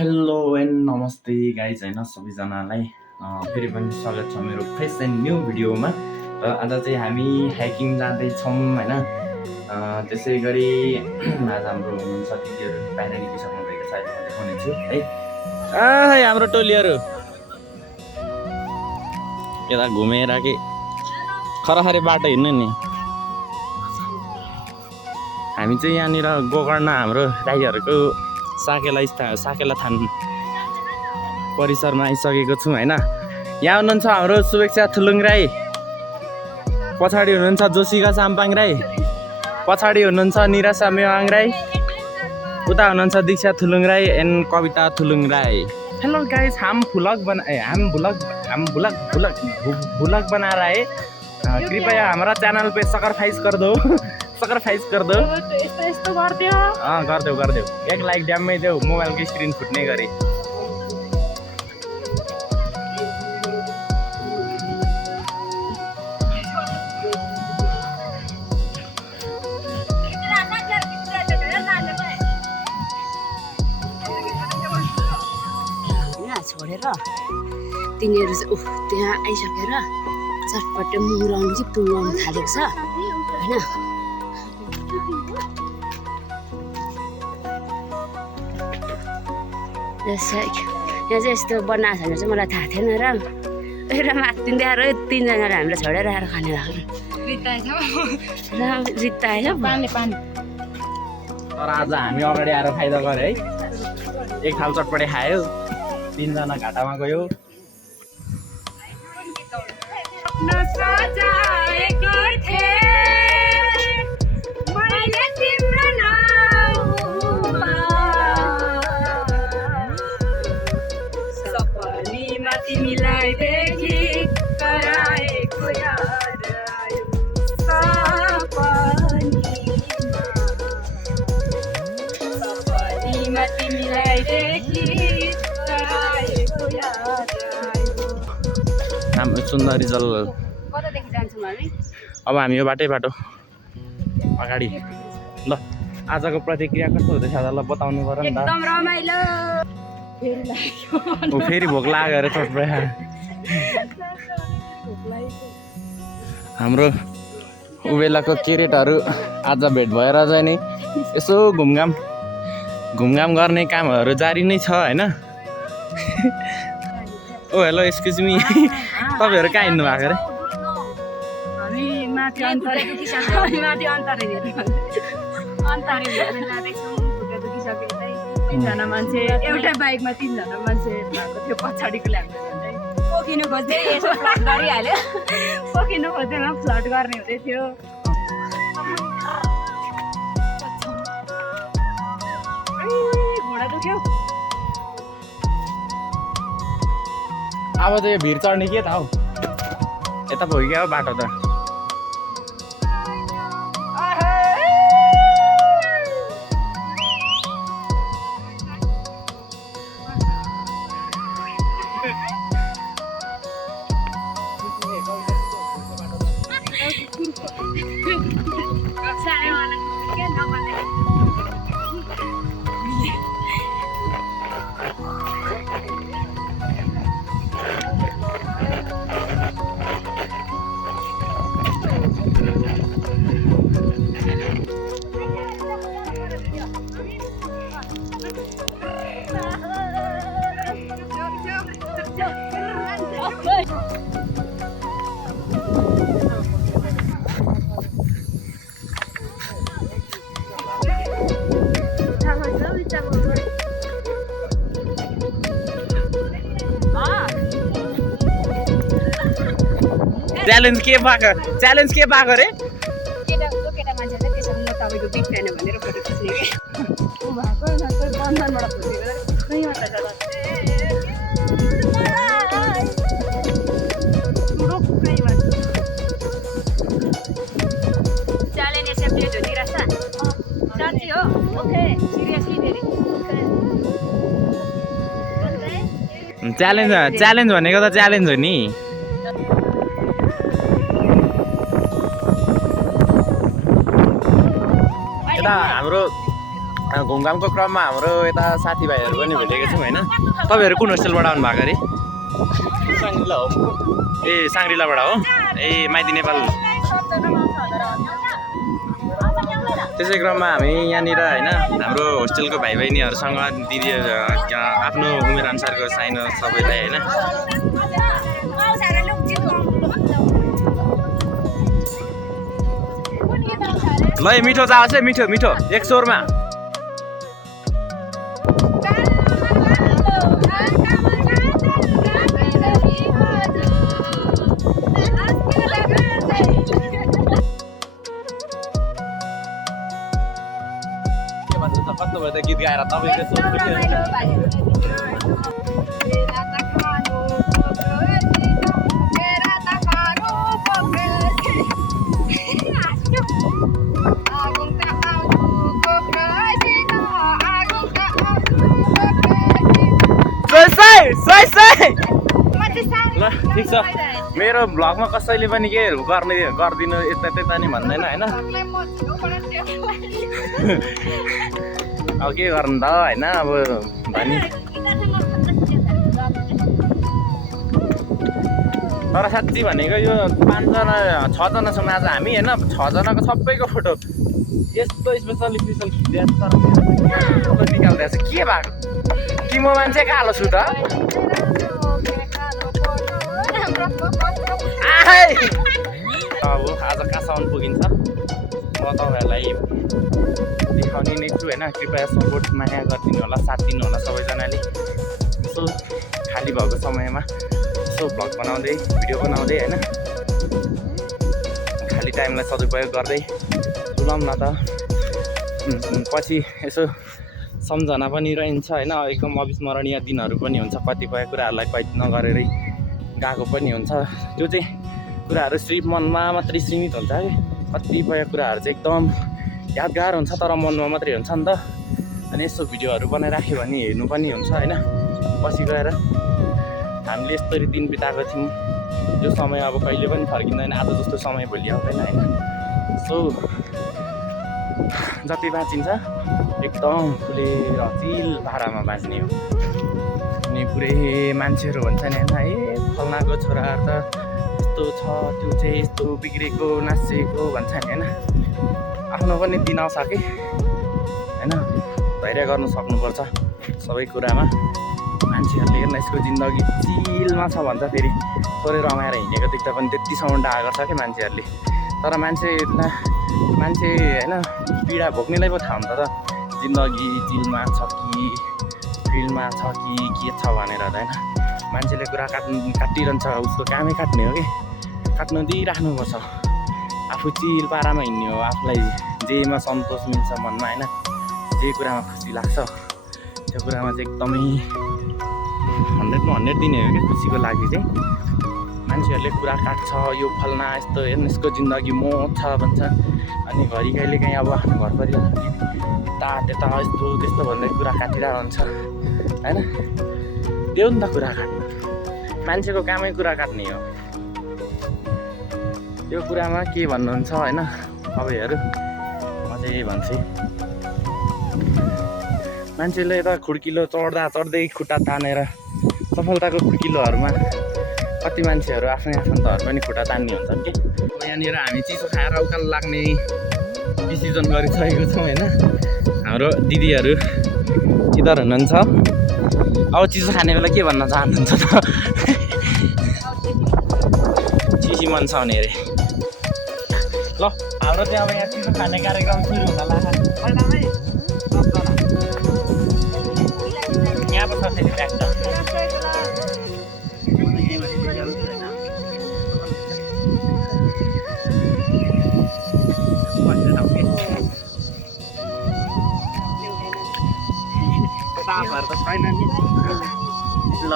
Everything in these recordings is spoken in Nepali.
हेलो एन्ड नमस्ते गाइज होइन सबैजनालाई फेरि पनि स्वागत छ मेरो फ्रेस एन्ड न्यू भिडियोमा। र आज चाहिँ हामी हाइकिङ जाँदैछौँ होइन। त्यसै गरी आज हाम्रो हुनुहुन्छ दिदीहरू बाहिर निस्किसक्नु भएको छ, अहिले म देखाउने छु है। हाम्रो टोलीहरू यता घुमेर कि खराखरी बाटो हिँड्नु नि। हामी चाहिँ यहाँनिर गोकर्ण हाम्रो दाइहरूको साकेला थान परिसरमा आइसकेको छौँ होइन। यहाँ हुनुहुन्छ हाम्रो शुभेच्छा थुलुङ राई, पछाडि हुनुहुन्छ जोसिका साम्पाङ राई, पछाडि हुनुहुन्छ निराशा मेवाङ राई, उता हुनुहुन्छ Diksha Thulung Rai and Kavita Thulung Rai. Hello guys, हम भ्लग बना रहे हैं। कृपया हमारा चैनल पे सब्सक्राइब कर दो। सब्सक्राइब कर दो। यस्तो गर्दियो। गरिदेऊ। एक लाइक ड्याममै देऊ, मोबाइलको स्क्रिन फुट्ने गरी। छोडेर तिनीहरू चाहिँ त्यहाँ आइसकेर चटपटे मुराउनु चाहिँ पुङ्गाउनु थालेको छ होइन। यहाँ चाहिँ यस्तो बनाएको छैन चाहिँ मलाई थाहा थिएन र एउटा माथि ल्याएर तिनजनाले हामीलाई छोडेर आएर खाने भएको रित्ताएछ पानी। तर आज हामी अगाडि आएर फाइदा गऱ्यो है। एक थाल चटपटे खायो, तिनजना घाटामा गयो। तिमीलाई देखि कराएको याद आयो सपनीमा तिमीलाई देखि कराएको याद आयो। हाम्रो सुन्दरी जल कतादेखि जान्छौँ हामी? अब हामी यो बाटो अगाडि। ल आजको प्रतिक्रिया कस्तो हुँदैछ ल बताउनु पर्यो नि त। एकदम रमाइलो। फेरि भोक लाग्यो अरे चटपटे। हाम्रो उबेलाको केरेटहरू आज भेट भएर चाहिँ नि यसो घुमघाम गर्ने कामहरू जारी नै छ होइन। ओ हेलो एक्सक्युज मी, तपाईँहरू कहाँ हिँड्नु भएको अरे? हामी माथि अन्तरे जाँदैछौँ। तीनजना मान्छे एउटै बाइकमा तीनजना मान्छे भएको थियो। पछाडिको ल्याएको झन्डै पोखिनु खोज्दै यसो फ्लट गरिहाल्यो। पोखिनु खोज्दैमा फ्लट गर्ने हुँदै थियो। घोडा दुख्यो। अब त यो भिड चढ्ने के त हौ, यता भइगयो हौ बाटो त। च्यालेन्ज के भएको रे? केटा मान्छे चाहिँ त्यसो म तपाईँको बिग फ्यान हो भनेर फोटो खिच्ने कि ऊ भएको बन्धनबाट च्यालेन्ज एक्सेप्टेड हो निराशा। साँच्ची हो? ओके सिरियसली धेरै च्यालेन्ज भनेको त च्यालेन्ज हो नि। यता हाम्रो घुमघामको क्रममा हाम्रो यता साथीभाइहरू पनि भेटेको छौँ होइन। तपाईँहरू कुन होस्टेलबाट आउनु भएको अरे? साङ्ग्रिला हो। ए साङ्ग्रिलाबाट हो। ए माइती नेपाल। त्यसै क्रममा हामी यहाँनिर होइन हाम्रो होस्टेलको भाइ बहिनीहरूसँग दिदी आफ्नो उमेर अनुसारको साइन सबैलाई होइन। ल मिठो जाओस् है, मिठो मिठो एक स्वरमा। कस्तो भयो त गीत गाएर तपाईँको सोच्नु के? ल ठिक छ, मेरो भ्लगमा कसैले पनि के गरिदिनु यता त्यता नि भन्दैन होइन। अब के गर्नु त होइन, अब भनी। तर साँच्ची भनेको यो 5जना 6जनासँग आज हामी होइन 6जनाको सबैको फोटो यस्तो स्पेसल खिचिदिएको छ। तर फोटो निकाल्दैछ के भएको कि म मान्छे कालो छु त? अब आज कहाँसम्म पुगिन्छ म तपाईँहरूलाई देखाउने नै छु होइन। कृपया सपोर्ट माया गरिदिनु होला, साथ दिनु होला सबैजनाले। यसो खाली भएको समयमा यसो भ्लग बनाउँदै भिडियो बनाउँदै होइन, खाली टाइमलाई सदुपयोग गर्दै बुझाउँ न त। पछि यसो सम्झना पनि रहन्छ होइन। एकदम अविस्मरणीय दिनहरू पनि हुन्छ, कतिपय कुराहरूलाई कैद नगरेरै गएको पनि हुन्छ। त्यो चाहिँ कुराहरू सिर्फ मनमा मात्रै सीमित हुन्छ कि कतिपय कुराहरू चाहिँ एकदम यादगार हुन्छ तर मनमा मात्रै हुन्छ नि त। अनि यसो भिडियोहरू बनाइराख्यो भने हेर्नु पनि हुन्छ होइन। पछि गएर हामीले यस्तरी दिन बिताएको थियौँ, यो समय अब कहिले पनि फर्किँदैन। आज जस्तो समय भोलि आउँदैन होइन। सो जति बाँचिन्छ एकदम खुलेर चिल भाडामा बाँच्ने हो। अनि पुरै मान्छेहरू भन्छ नि होइन, फल्नाको छोराहरू त यस्तो छ, त्यो चाहिँ यस्तो बिग्रेको नाचेको भन्छ नि होइन। आफ्नो पनि दिन आउँछ कि होइन, धैर्य गर्नु सक्नुपर्छ सबै कुरामा। मान्छेहरूले हेर्न यसको जिन्दगी चिलमा छ भन्छ, फेरि थोरै रमाएर हिँडेको देख्दा पनि त्यतिसम्म डाहा गर्छ क्या मान्छेहरूले। तर मान्छे होइन पीडा भोग्नेलाई पो थाहा हुन्छ त जिन्दगी चिलमा छ कि फिल्डमा छ कि के छ भनेर होइन। मान्छेले कुरा काटिरहन्छ, उसको कामै काट्ने हो कि, काट्नु दिइराख्नुपर्छ। आफू चिल पारामा हिँड्ने हो, आफूलाई जेमा सन्तोष मिल्छ मनमा होइन, जे कुरामा खुसी लाग्छ त्यो कुरामा चाहिँ एकदमै 100मा 100 दिने हो क्या खुसीको लागि चाहिँ। मान्छेहरूले कुरा काट्छ, यो फल्ना यस्तो हेर्नु यसको जिन्दगी मोह छ भन्छ। अनि घरि कहिले काहीँ अब आफ्नो घर परिवार यता त्यता यस्तो त्यस्तो भन्दै कुरा काटिरहेको हुन्छ होइन। त्यो नि त कुरा काट्नु, मान्छेको कामै कुरा काट्ने हो। त्यो कुरामा के भन्नुहुन्छ होइन तपाईँहरू? म चाहिँ भन्छु मान्छेले यता खुड्किलो चढ्दै खुट्टा तानेर सफलताको खुड्किलोहरूमा कति मान्छेहरू आफ्नै आफन्तहरू पनि खुट्टा तान्ने हुन्छन् कि। अब यहाँनिर हामी चिसो खाएर उकालो लाग्ने डिसिजन गरिसकेको छौँ होइन। हाम्रो दिदीहरू इधर हुनुहुन्छ। अब चिसो खाने बेला के भन्न चाहनुहुन्छ त? चिसी मन छ भने अरे। ल हाम्रो चाहिँ अब यहाँ चिसो खाने कार्यक्रम सुरु हुन लाग्छ। यहाँ पो छ फेरि ट्याक्स त। साफहरू त छैन नि। ल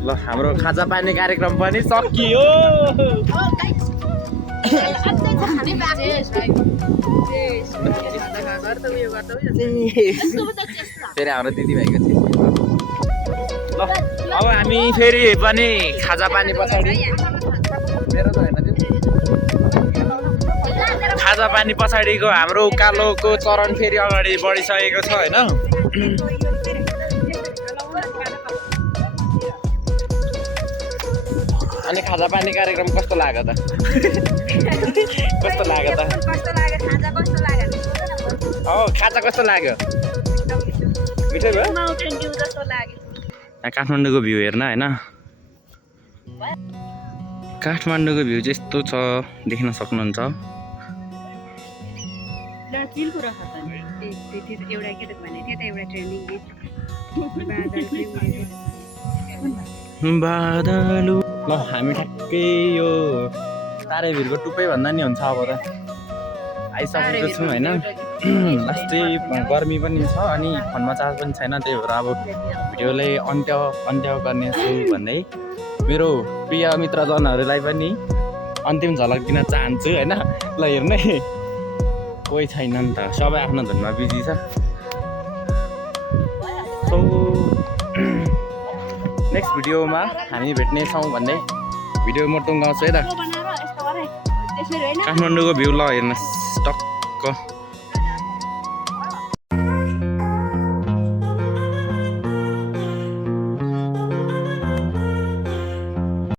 ल हाम्रो खाजा पानी कार्यक्रम पनि सकियो। फेरि हाम्रो दिदीभाइको चाहिँ ल अब हामी फेरि पनि खाजा पानी पछाडि मेरो त होइन त्यो खाजा पानी पछाडिको हाम्रो उकालोको चरण फेरि अगाडि बढिसकेको छ होइन। अनि खाजा पानी कार्यक्रम कस्तो लाग्यो त? कस्तो लाग्यो त? खाजा कस्तो लाग्यो? मिठो भयो? काठमाडौँको भ्यू हेर्न होइन, काठमाडौँको भ्यू चाहिँ यस्तो छ, देख्न सक्नुहुन्छ। बादलु ल हामी ठ्याक्कै यो तारेभिरको टुप्पै भन्दा नि हुन्छ अब त आइसकेको छौँ होइन। लास्टै गर्मी पनि छ अनि फोनमा चार्ज पनि छैन, त्यही भएर अब भिडियोलाई अन्त्य गर्नेछु भन्दै मेरो प्रिय मित्रजनहरूलाई पनि अन्तिम झलक दिन चाहन्छु होइन। ल हेर्नु है, कोही छैन नि त, सबै आफ्नो धुनमा बिजी छ। सो नेक्स्ट भिडियोमा हामी भेट्नेछौँ भन्दै भिडियो म टुङ्गाउँछु है त। काठमाडौँको भ्यू ल हेर्नुहोस् टक्क।